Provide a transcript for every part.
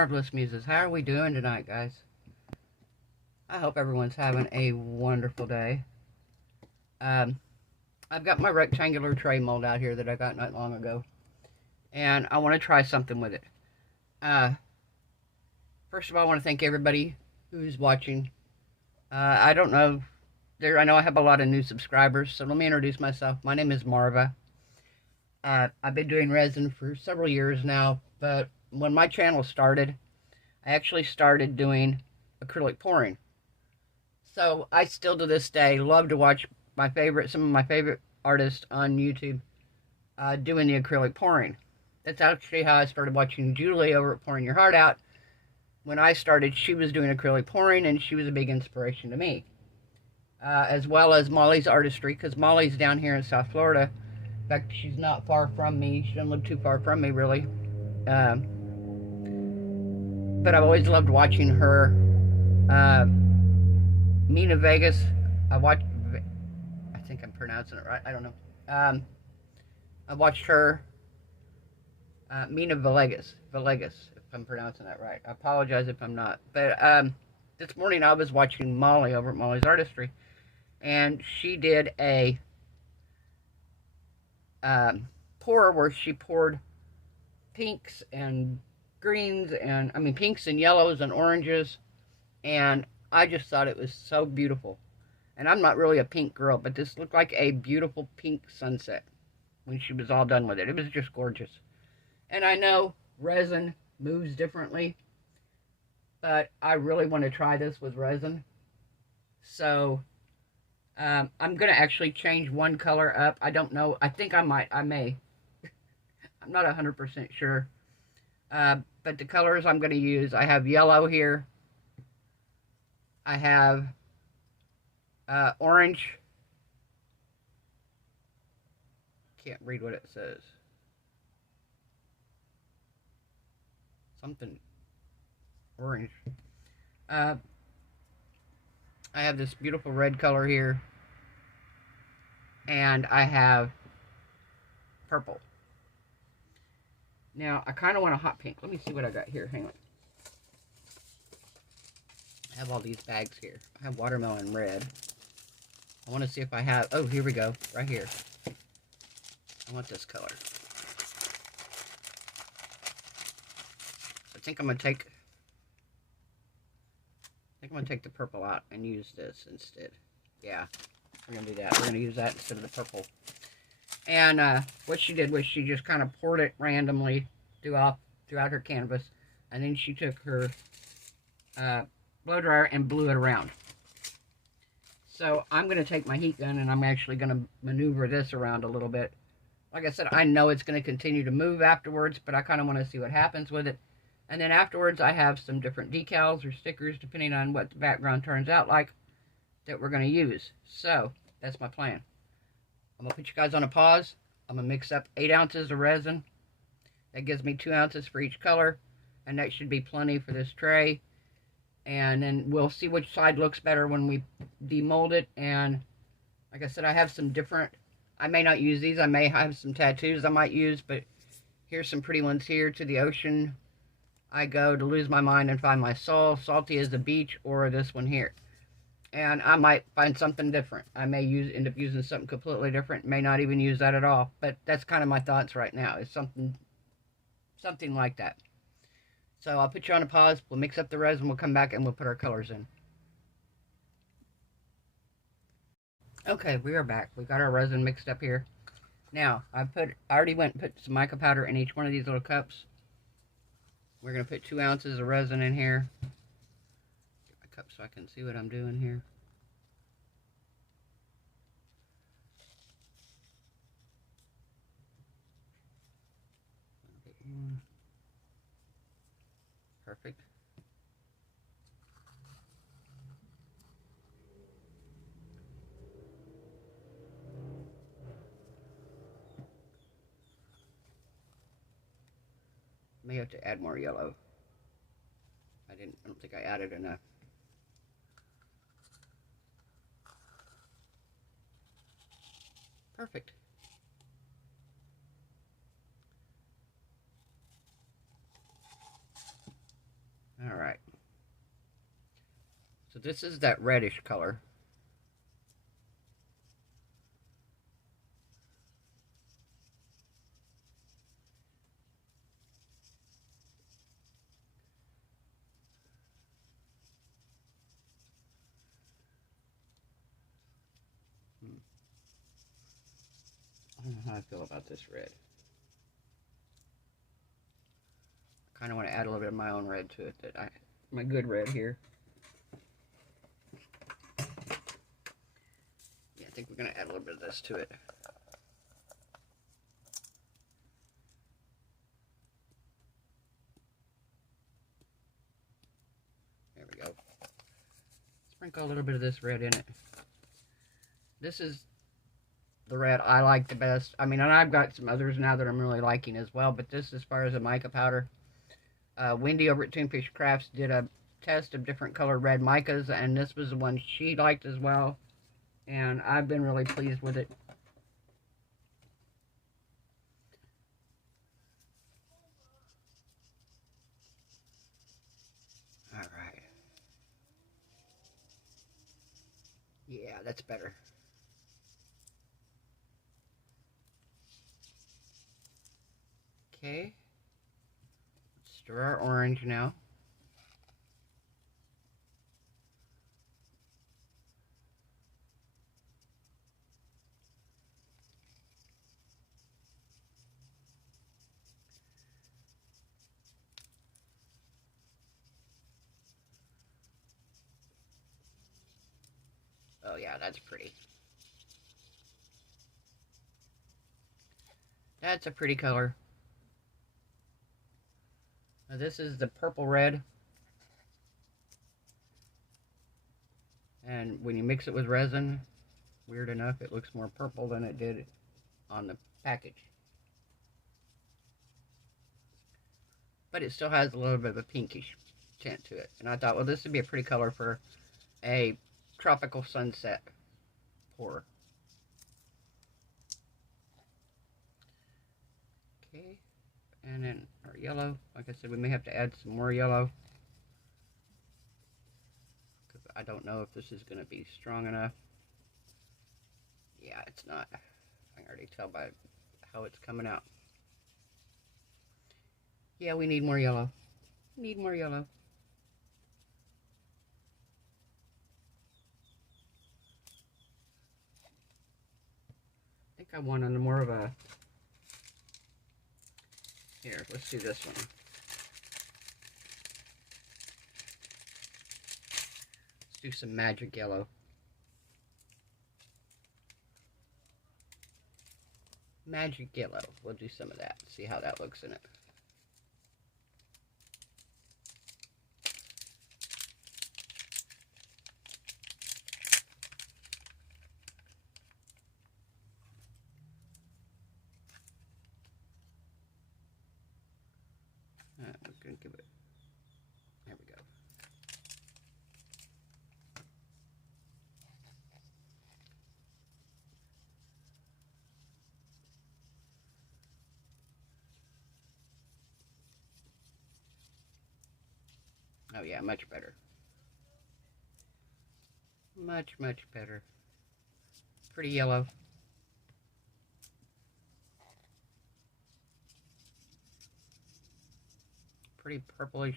Marvelous Muses. How are we doing tonight, guys? I hope everyone's having a wonderful day. I've got my rectangular tray mold out here that I got not long ago, and I want to try something with it. First of all, I want to thank everybody who's watching. I don't know, I know I have a lot of new subscribers, so let me introduce myself. My name is Marva. I've been doing resin for several years now, but when my channel started, I actually started doing acrylic pouring. So I still to this day love to watch some of my favorite artists on YouTube doing the acrylic pouring. That's actually how I started watching Julie over at Pouring Your Heart Out. When I started, she was doing acrylic pouring, and she was a big inspiration to me. As well as Molly's Artistry, because Molly's down here in South Florida. In fact, she's not far from me. She doesn't live too far from me, really. But I've always loved watching her. Mina Vegas, I think I'm pronouncing it right, I don't know. I watched her, Mina Villegas, if I'm pronouncing that right. I apologize if I'm not. But this morning I was watching Molly over at Molly's Artistry, and she did a pour where she poured pinks and greens, and pinks and yellows and oranges, and I just thought it was so beautiful. And I'm not really a pink girl, but this looked like a beautiful pink sunset when she was all done with it. It was just gorgeous. And I know resin moves differently, but I really want to try this with resin. So I'm going to actually change one color up. I don't know. I think I may. I'm not 100% sure. But the colors I'm going to use, I have yellow here. I have orange. Can't read what it says. Something orange. I have this beautiful red color here. And I have purple. Now, I kind of want a hot pink. Let me see what I got here. Hang on. I have all these bags here. I have watermelon red. I want to see if I have... Oh, here we go. Right here. I want this color. I think I'm going to take... the purple out and use this instead. Yeah, we're going to do that. We're going to use that instead of the purple. And what she did was she just kind of poured it randomly throughout her canvas. And then she took her blow dryer and blew it around. So I'm going to take my heat gun and I'm actually going to maneuver this around a little bit. Like I said, I know it's going to continue to move afterwards, but I kind of want to see what happens with it. And then afterwards I have some different decals or stickers, depending on what the background turns out like, that we're going to use. So that's my plan. I'm going to put you guys on a pause. I'm going to mix up 8 ounces of resin. That gives me 2 ounces for each color. And that should be plenty for this tray. And then we'll see which side looks better when we demold it. And like I said, I have some different... I may not use these. I may have some tattoos I might use. But here's some pretty ones here. To the ocean I go to lose my mind and find my soul. Salty as the beach, or this one here. And I might find something different. I may end up using something completely different. May not even use that at all. But that's kind of my thoughts right now. It's something like that. So I'll put you on a pause. We'll mix up the resin. We'll come back and we'll put our colors in. Okay, we are back. We got our resin mixed up here. Now, I already went and put some mica powder in each one of these little cups. We're going to put 2 ounces of resin in here. Cup so I can see what I'm doing here. A bit more. Perfect. May have to add more yellow. I don't think I added enough. Perfect. this is that reddish color. I don't know how I feel about this red. I kind of want to add a little bit of my own red to it. My good red here. Yeah, I think we're going to add a little bit of this to it. There we go. Sprinkle a little bit of this red in it. This is the red I like the best. I mean, and I've got some others now that I'm really liking as well, but this, as far as a mica powder, Wendy over at Toonfish Crafts did a test of different colored red micas, and this was the one she liked as well, and I've been really pleased with it. All right. Yeah, that's better. Okay. Stir our orange now. Oh yeah, that's pretty. That's a pretty color. Now this is the purple red. And when you mix it with resin, weird enough, it looks more purple than it did on the package. But it still has a little bit of a pinkish tint to it. And I thought, well, this would be a pretty color for a tropical sunset pour. Okay, and then our yellow. Like I said, we may have to add some more yellow, because I don't know if this is going to be strong enough. Yeah, it's not. I can already tell by how it's coming out. Yeah, we need more yellow. Need more yellow. I think I want on more of a... Here, let's do this one. Let's do some magic yellow. Magic yellow. We'll do some of that. See how that looks in it. We're going to give it, there we go. Oh yeah, much better. Much, much better. Pretty yellow. Pretty purplish,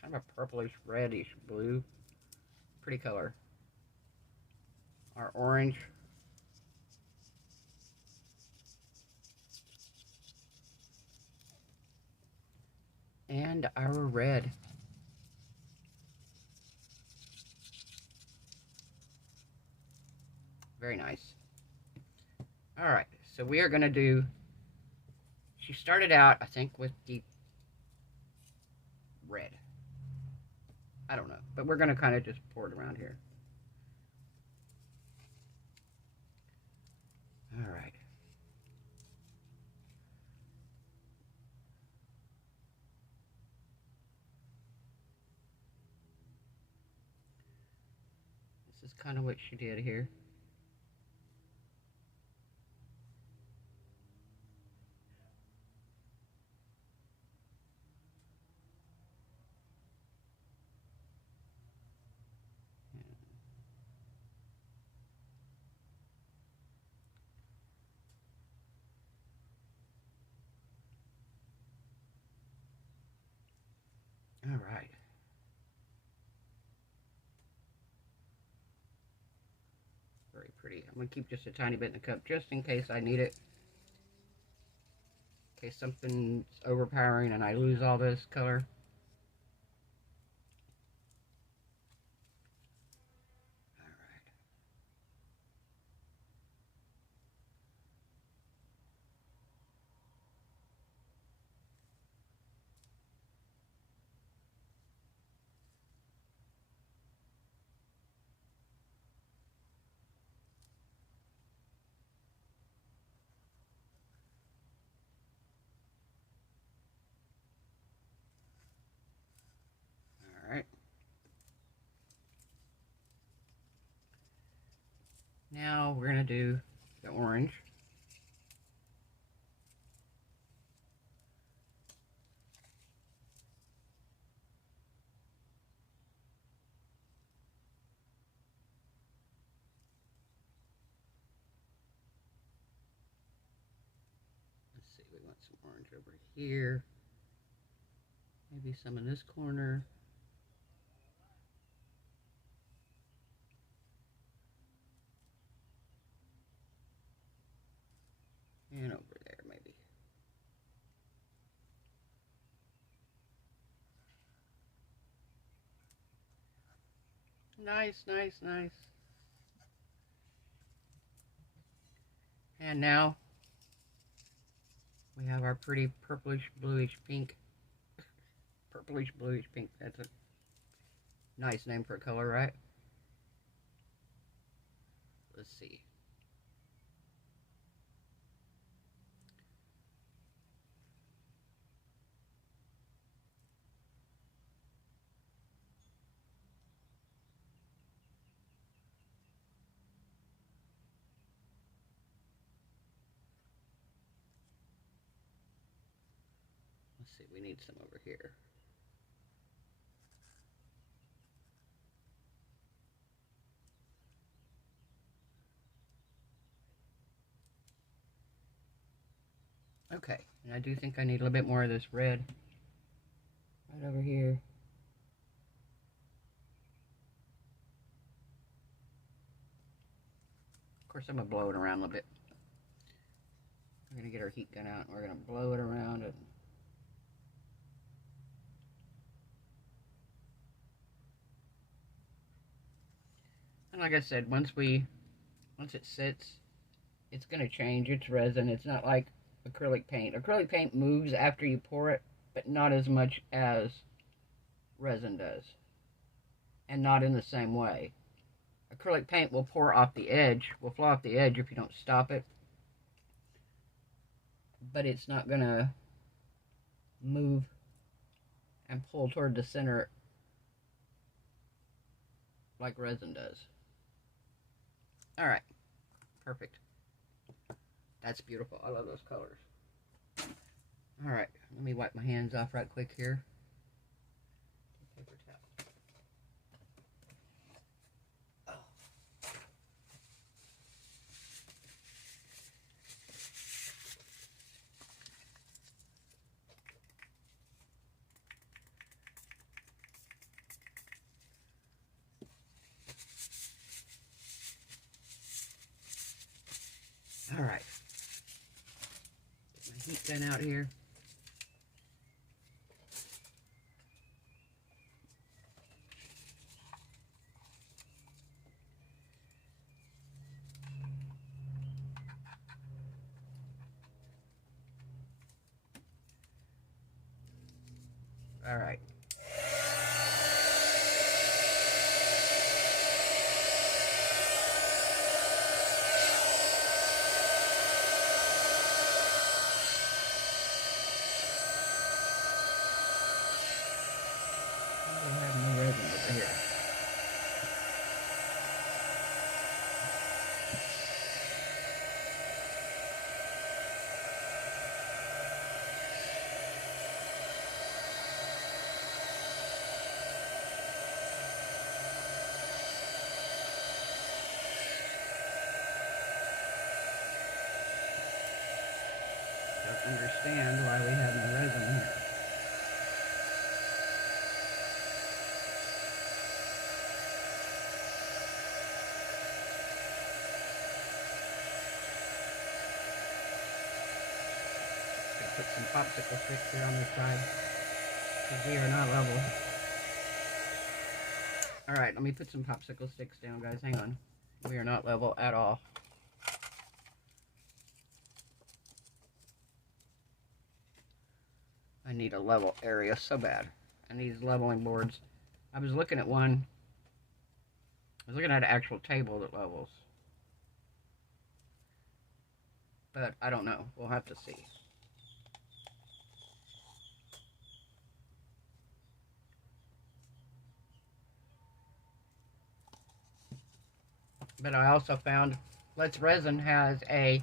kind of a purplish reddish blue. Pretty color. Our orange. And our red. Very nice. Alright, so we are going to do, she started out, I think, with the red. I don't know, but we're going to kind of just pour it around here. Alright. This is kind of what she did here. right. Very pretty. I'm going to keep just a tiny bit in the cup just in case I need it. In case something's overpowering and I lose all this color. Alright. Now we're going to do the orange. Let's see, we want some orange over here. Maybe some in this corner. And over there, maybe. Nice, nice, nice. And now we have our pretty purplish bluish pink. Purplish bluish pink. That's a nice name for a color, right? Let's see. Let's see, we need some over here. Okay, and I do think I need a little bit more of this red right over here. Of course, I'm going to blow it around a little bit. We're going to get our heat gun out and we're going to blow it around it. And like I said, once it sits, it's going to change. It's resin. It's not like acrylic paint. Acrylic paint moves after you pour it, but not as much as resin does. And not in the same way. Acrylic paint will pour off the edge, will flow off the edge if you don't stop it. But it's not going to move and pull toward the center like resin does. Alright, perfect. That's beautiful. I love those colors. Alright, let me wipe my hands off right quick here. Paper towel. Alright. Get my heat gun out here. Alright. Don't understand why we have no resin here. some popsicle sticks here on this side, because we are not level. Alright, let me put some popsicle sticks down, guys. Hang on. We are not level at all. I need a level area so bad. I need leveling boards. I was looking at one. I was looking at an actual table that levels. But I don't know. We'll have to see. But I also found Let's Resin has a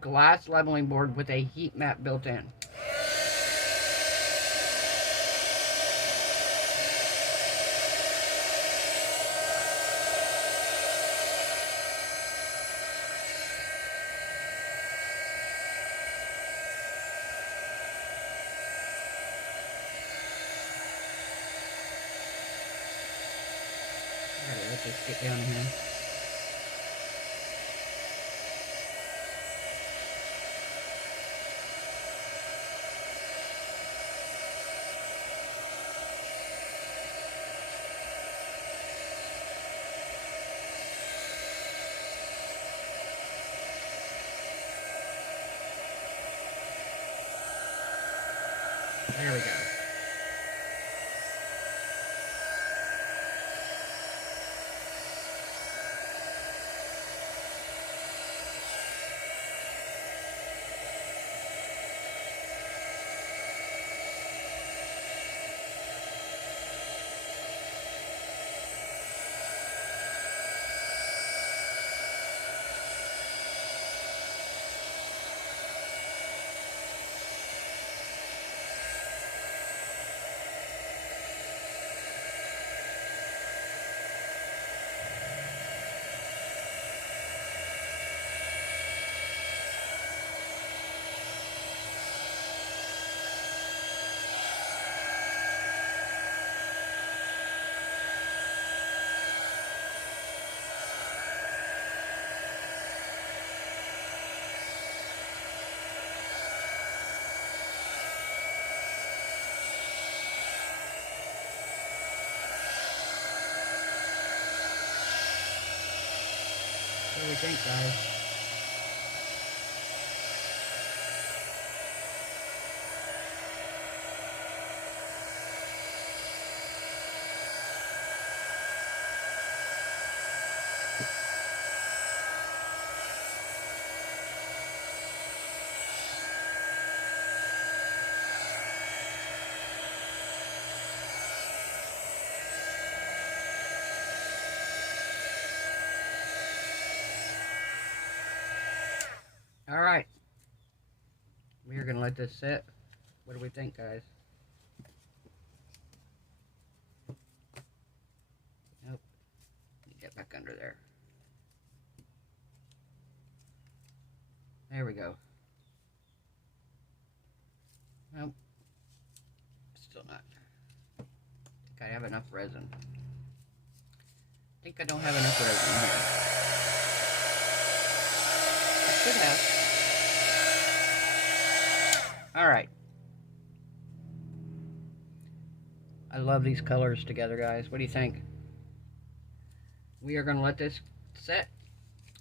glass leveling board with a heat mat built in. Alright, let's just get down here. There we go. What do we think, guys? Alright. We are going to let this sit. What do we think, guys? Nope. Get back under there. There we go. Nope. Still not. I think I have enough resin. I think I don't have enough resin here. I should have. Alright. I love these colors together, guys. What do you think? We are going to let this set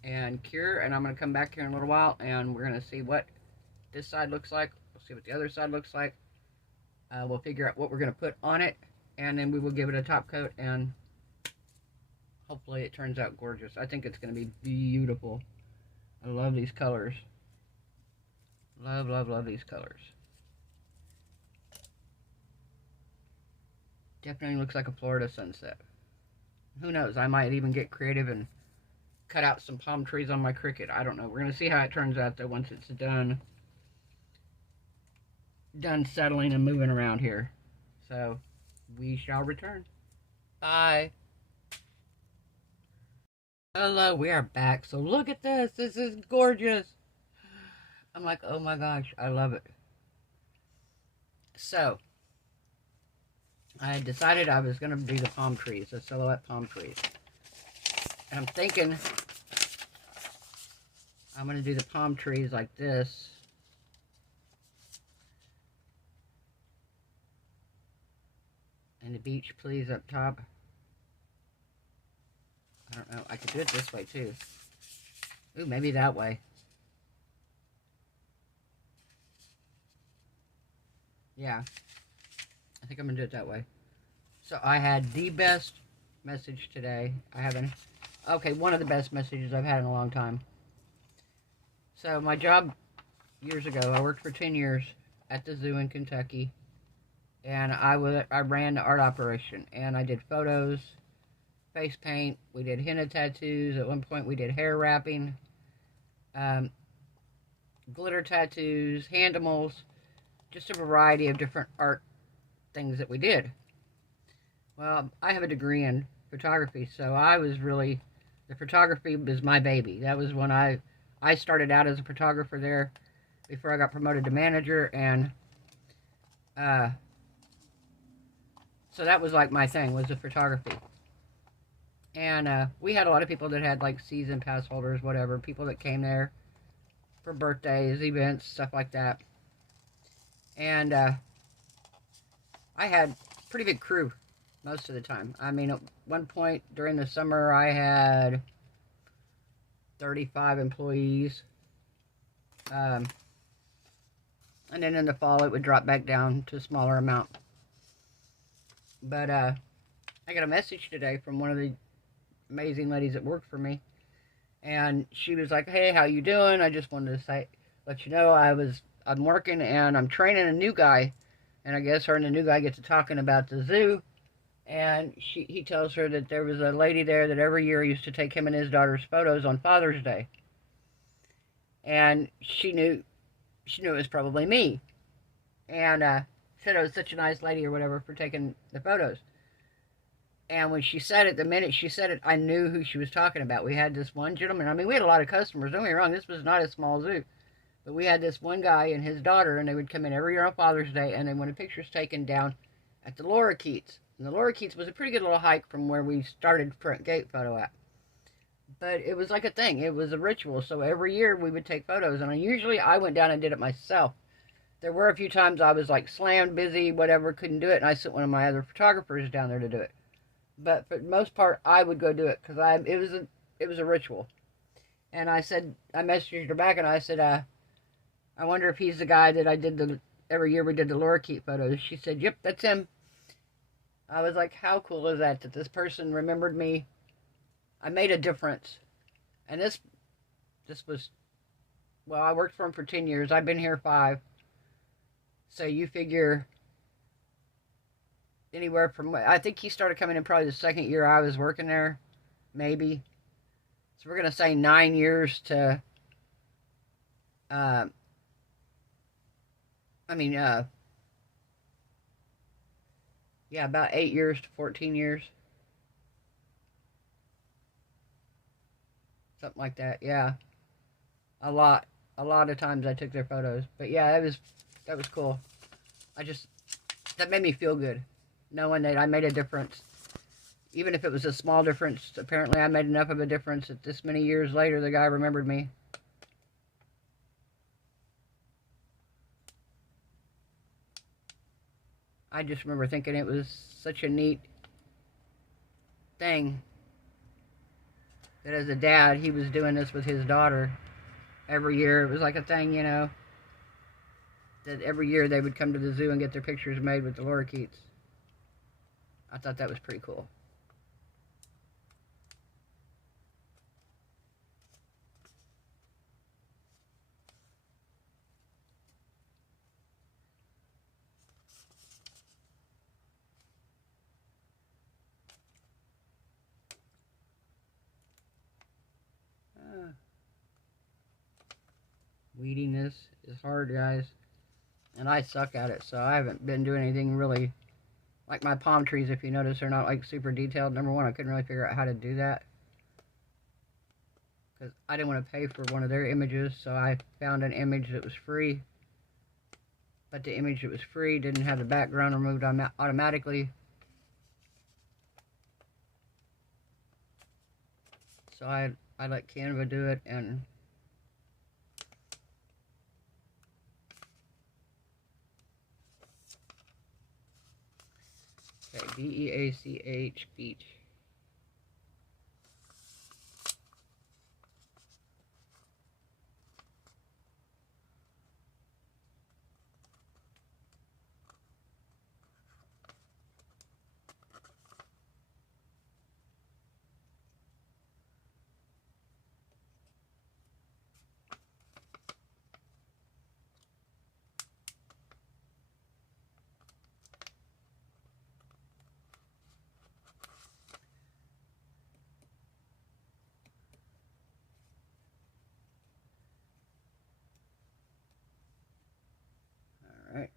and cure, and I'm going to come back here in a little while, and we're going to see what this side looks like. We'll see what the other side looks like. We'll figure out what we're going to put on it, and then we will give it a top coat, and hopefully it turns out gorgeous. I think it's going to be beautiful. I love these colors. Love, love, love these colors. Definitely looks like a Florida sunset. Who knows? I might even get creative and cut out some palm trees on my Cricut. I don't know. We're going to see how it turns out, though, once it's done settling and moving around here. So, we shall return. Bye. Hello, we are back. So, look at this. This is gorgeous. I'm like, oh my gosh, I love it. So, I had decided I was going to do the palm trees, the silhouette palm trees. And I'm thinking I'm going to do the palm trees like this. beach, please, up top. I don't know. I could do it this way, too. Ooh, maybe that way. Yeah. I think I'm going to do it that way. So I had the best message today. I haven't... Okay, one of the best messages I've had in a long time. So my job years ago, I worked for 10 years at the zoo in Kentucky. And I ran the art operation. And I did photos, face paint. We did henna tattoos. At one point, we did hair wrapping. Glitter tattoos, handimals. Just a variety of different art things that we did. Well, I have a degree in photography, so I was really... The photography was my baby. That was when I started out as a photographer there before I got promoted to manager, and so that was like my thing, was the photography. And we had a lot of people that had like season pass holders, whatever, people that came there for birthdays, events, stuff like that. And I had a pretty big crew most of the time. I mean, at one point during the summer, I had 35 employees. And then in the fall, it would drop back down to a smaller amount. But I got a message today from one of the amazing ladies that worked for me. And she was like, hey, how you doing? I just wanted to let you know I'm working and I'm training a new guy. And I guess her and the new guy get to talking about the zoo. And he tells her that there was a lady there that every year used to take him and his daughter's photos on Father's Day. And she knew it was probably me. And said I was such a nice lady or whatever for taking the photos. And when she said it, the minute she said it, I knew who she was talking about. We had this one gentleman. I mean, we had a lot of customers. Don't get me wrong, this was not a small zoo. But we had this one guy and his daughter, and they would come in every year on Father's Day, and they wanted pictures taken down at the lorikeets. And the lorikeets was a pretty good little hike from where we started front gate photo at. But it was like a thing. It was a ritual. So every year we would take photos. And usually I went down and did it myself. There were a few times I was like slammed, busy, whatever, couldn't do it. And I sent one of my other photographers down there to do it. But for the most part, I would go do it. Because it was a ritual. And I messaged her back and I said, I wonder if he's the guy that I did every year we did the lorikeet photos. She said, yep, that's him. I was like, how cool is that this person remembered me? I made a difference. And this was, well, I worked for him for 10 years. I've been here 5. So you figure anywhere from, I think he started coming in probably the second year I was working there, maybe. So we're going to say 9 years to, yeah, about 8 years to 14 years. Something like that, yeah. A lot of times I took their photos. But yeah, that was cool. That made me feel good. Knowing that I made a difference. Even if it was a small difference, apparently I made enough of a difference that this many years later the guy remembered me. I just remember thinking it was such a neat thing that as a dad, he was doing this with his daughter every year. It was like a thing, you know, that every year they would come to the zoo and get their pictures made with the lorikeets. I thought that was pretty cool. Weeding this is hard, guys. And I suck at it, so I haven't been doing anything really. Like my palm trees, if you notice, they're not like super detailed. Number one, I couldn't really figure out how to do that. Because I didn't want to pay for one of their images, so I found an image that was free. But the image that was free didn't have the background removed automatically. So I let Canva do it, and okay, B-E-A-C-H, beach. All right.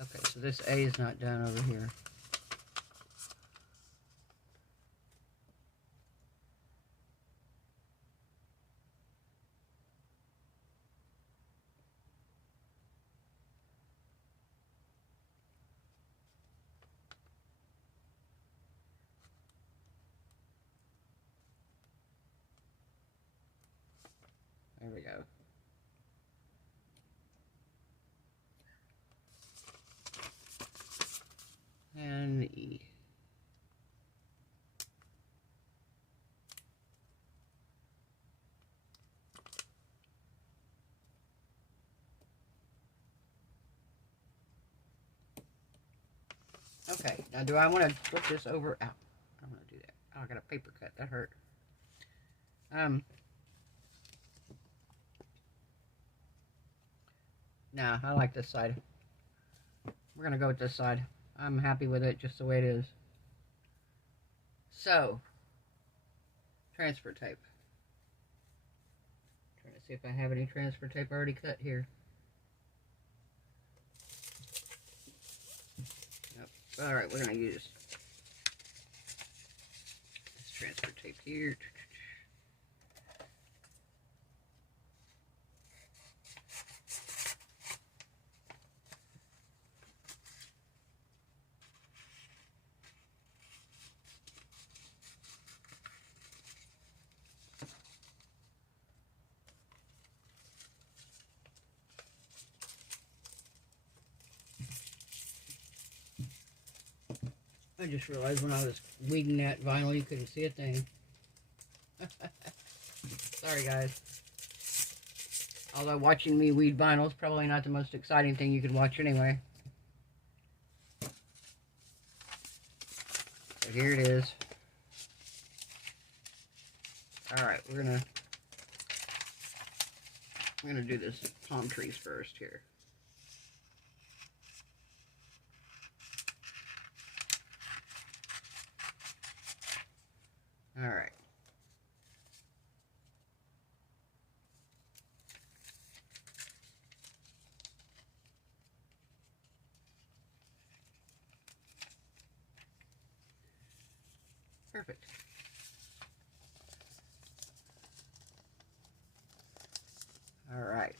Okay, so this A is not done over here. There we go. And E. Okay, now do I want to flip this over? Ow, I don't want to do that. Oh, I got a paper cut. That hurt. Nah, I like this side. We're going to go with this side. I'm happy with it just the way it is. So, transfer tape. Trying to see if I have any transfer tape already cut here. Nope. Alright, we're going to use this transfer tape here. I just realized when I was weeding that vinyl, you couldn't see a thing. Sorry, guys. Although watching me weed vinyl is probably not the most exciting thing you could watch anyway. So here it is. Alright, we're gonna do this palm trees first here. All right. Perfect. All right.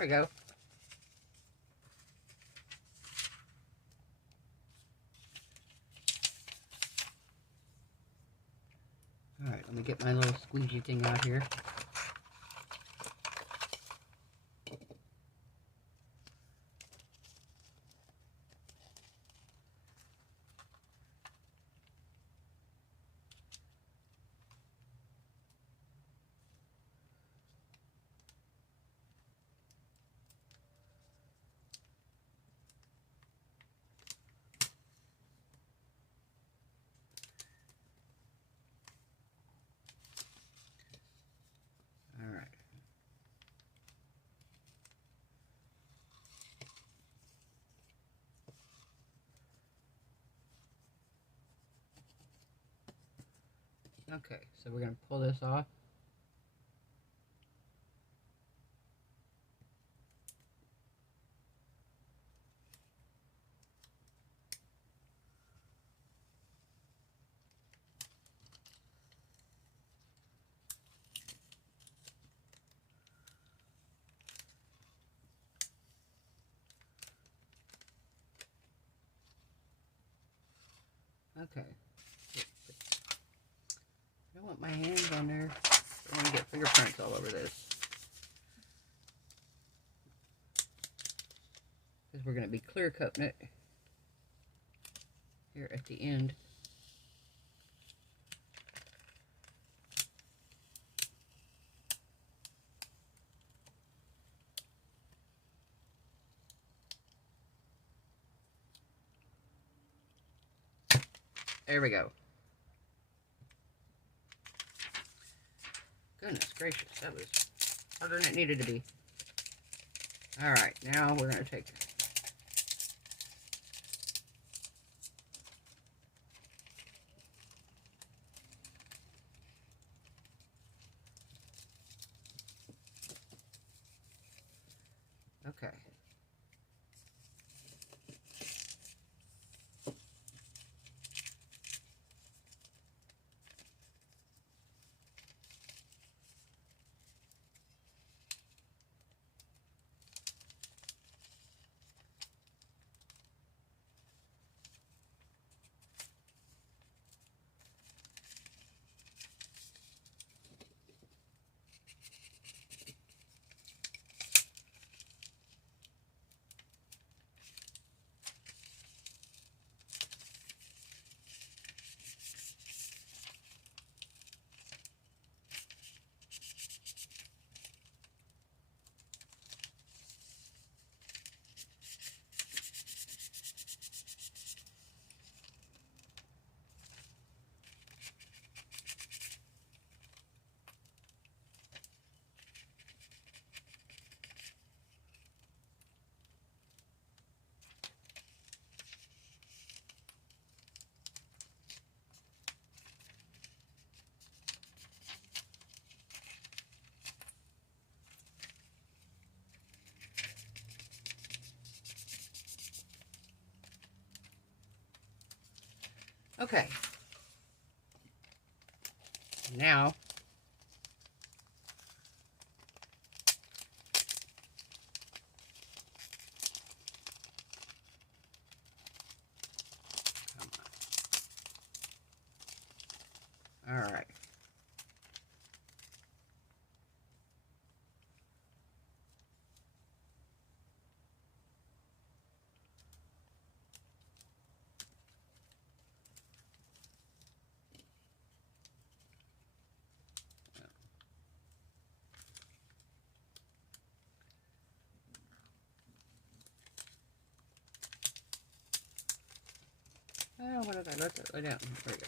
There we go. All right, let me get my little squeegee thing out here. Okay, so we're going to pull this off. Okay. I don't want my hands on there. I don't want to get fingerprints all over this. Because we're going to be clear coating it here at the end. There we go. Goodness gracious, that was harder than it needed to be. Alright, now we're going to take... Okay. Okay. Now, all right. Oh, what did I let that lay down? There we go.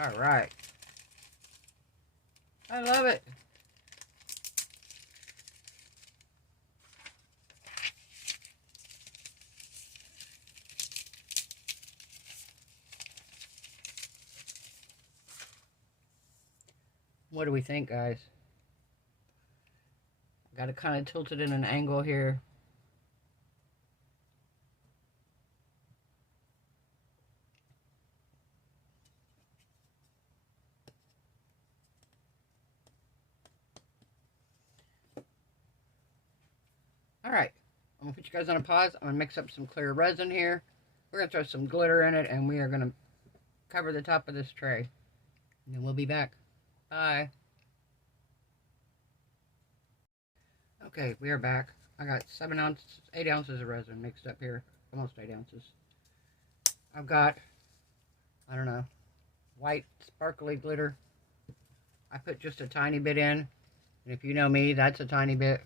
All right. I love it. What do we think, guys? Got to kind of tilt it in an angle here. Alright, I'm going to put you guys on a pause. I'm going to mix up some clear resin here. We're going to throw some glitter in it, and we are going to cover the top of this tray. And then we'll be back. Bye. Okay, we are back. I got 8 ounces of resin mixed up here. Almost 8 ounces. I've got, I don't know, white sparkly glitter. I put just a tiny bit in. And if you know me, that's a tiny bit.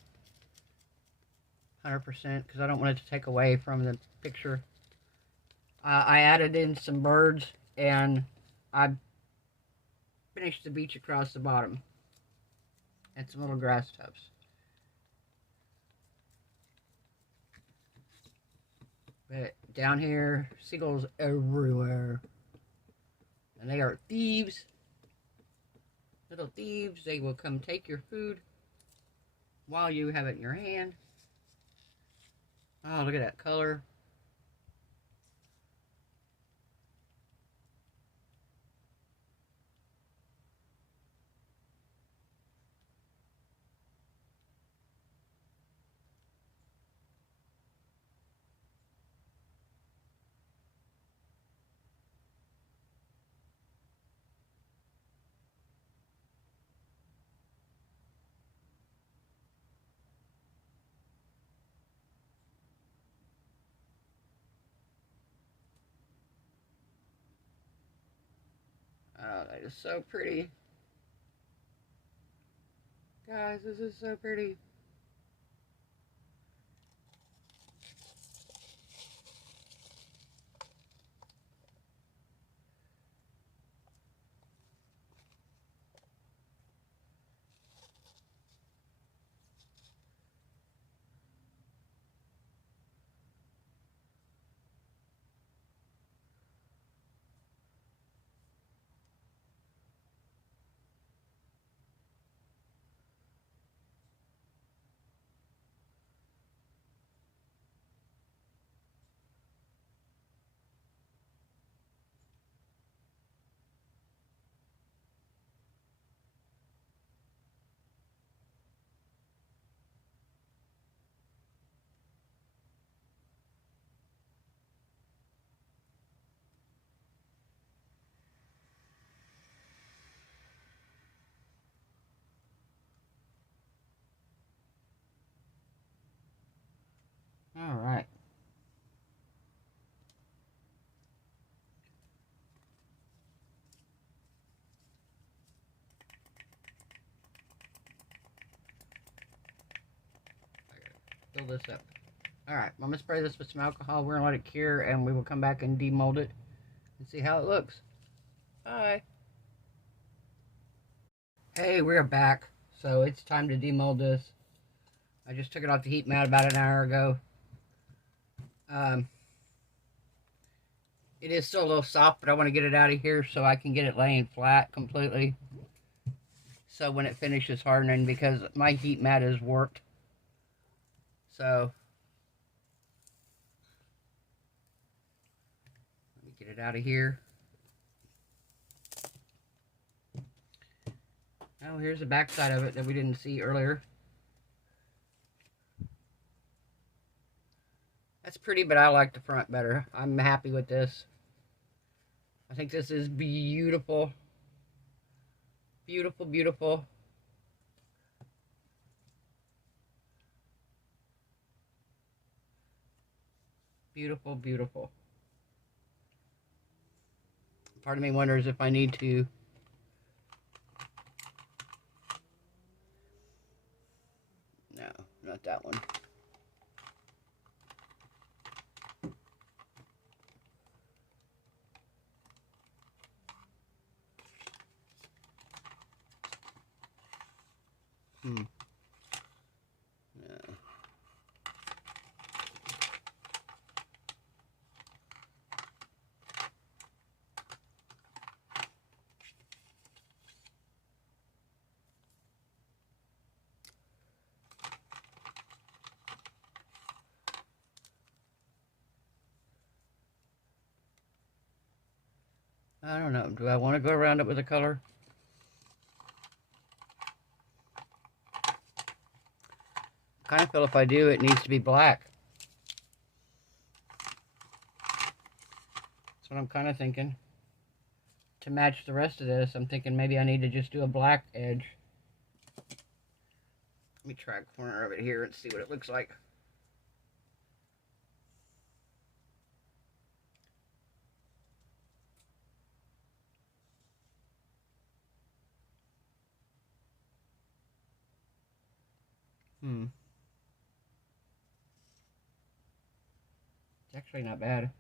100%, because I don't want it to take away from the picture. I added in some birds, and I finished the beach across the bottom. And some little grass tufts. But down here, seagulls everywhere. And they are thieves. Little thieves. They will come take your food while you have it in your hand. Oh, look at that color. Oh, that is so pretty. Guys, this is so pretty. All right. Fill this up. All right, I'm gonna spray this with some alcohol. We're gonna let it cure, and we will come back and demold it and see how it looks. Bye. Hey, we're back. So it's time to demold this. I just took it off the heat mat about an hour ago. It is still a little soft, but I want to get it out of here so I can get it laying flat completely. So when it finishes hardening, because my heat mat is warped. So let me get it out of here. Oh, here's the back side of it that we didn't see earlier. That's pretty, but I like the front better. I'm happy with this. I think this is beautiful. Beautiful, beautiful. Beautiful, beautiful. Part of me wonders if I need to no, not that one. No. I don't know. Do I want to go around it with a color? I kind of feel if I do, it needs to be black. That's what I'm kind of thinking. To match the rest of this, I'm thinking maybe I need to just do a black edge. Let me try a corner of it here and see what it looks like. It's actually not bad.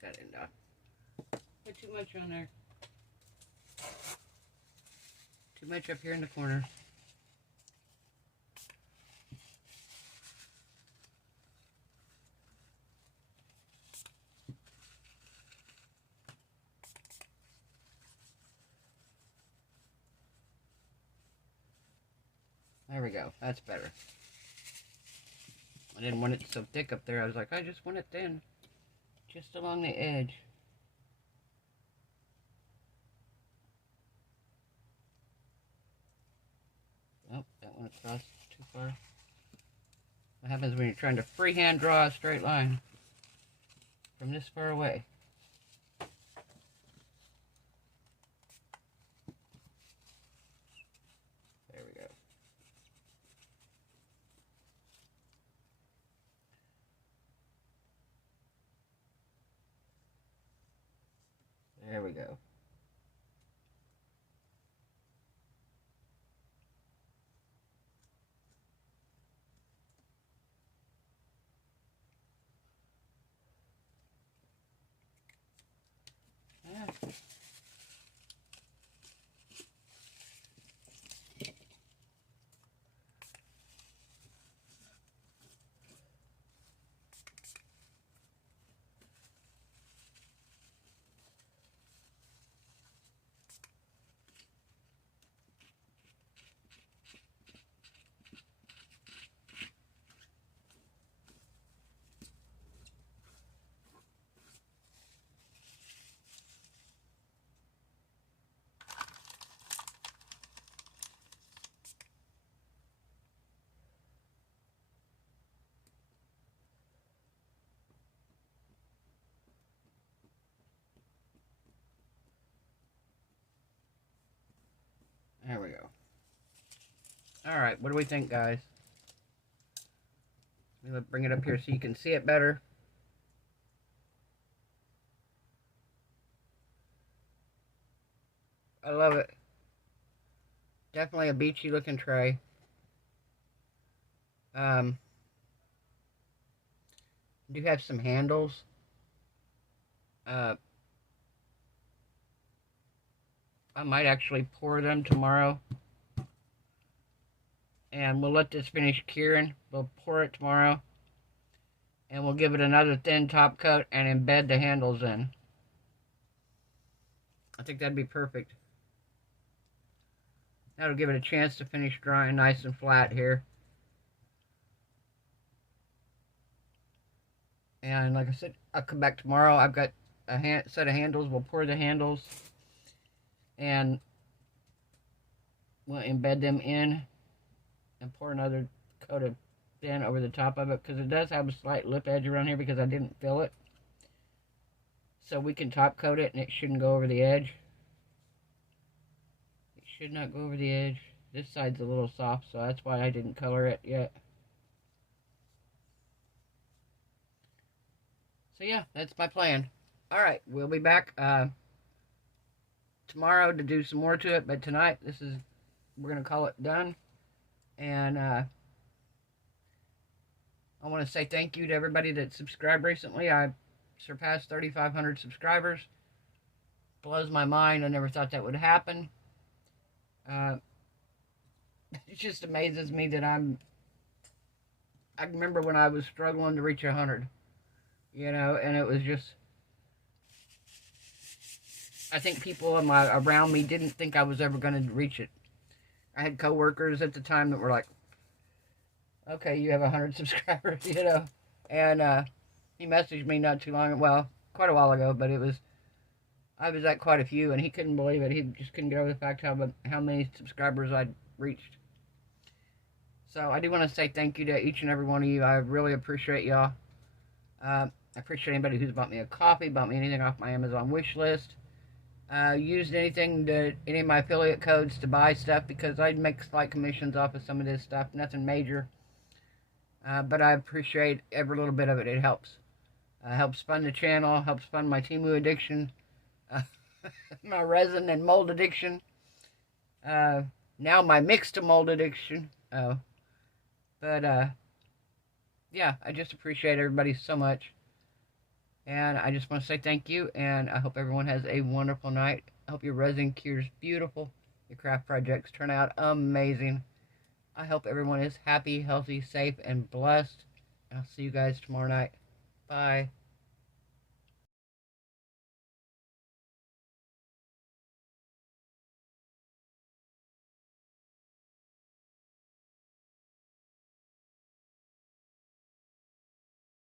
Take that end off. Put too much on there. Too much up here in the corner. There we go. That's better. I didn't want it so thick up there. I was like, I just want it thin. Just along the edge. Oh, that went across too far. What happens when you're trying to freehand draw a straight line from this far away? There we go. There we go. Yeah. There we go. Alright, what do we think, guys? Let me bring it up here so you can see it better. I love it. Definitely a beachy looking tray. Do have some handles. I might actually pour them tomorrow. And we'll let this finish curing. We'll pour it tomorrow. And we'll give it another thin top coat and embed the handles in. I think that'd be perfect. That'll give it a chance to finish drying nice and flat here. And like I said, I'll come back tomorrow. I've got a set of handles. We'll pour the handles. And we'll embed them in. And pour another coat of thin over the top of it. Because it does have a slight lip edge around here because I didn't fill it. So we can top coat it and it shouldn't go over the edge. It should not go over the edge. This side's a little soft, so that's why I didn't color it yet. So yeah, that's my plan. Alright, we'll be back tomorrow to do some more to it, but tonight we're going to call it done. And I want to say thank you to everybody that subscribed recently. I surpassed 3,500 subscribers. Blows my mind. I never thought that would happen. It just amazes me that I remember when I was struggling to reach 100. You know, and it was just, I think people around me didn't think I was ever going to reach it. I had coworkers at the time that were like, okay, you have 100 subscribers, you know. And he messaged me not too long, well, quite a while ago, but I was at quite a few, and he couldn't believe it. He just couldn't get over the fact how many subscribers I'd reached. So I do want to say thank you to each and every one of you. I really appreciate y'all. I appreciate anybody who's bought me a coffee, bought me anything off my Amazon wish list. Used any of my affiliate codes to buy stuff because I'd make slight commissions off of some of this stuff. Nothing major. But I appreciate every little bit of it. It helps. Helps fund the channel. Helps fund my Temu addiction. My resin and mold addiction. Now my mix to mold addiction. But yeah, I just appreciate everybody so much. And I just want to say thank you, and I hope everyone has a wonderful night. I hope your resin cure's beautiful. Your craft projects turn out amazing. I hope everyone is happy, healthy, safe, and blessed. I'll see you guys tomorrow night. Bye.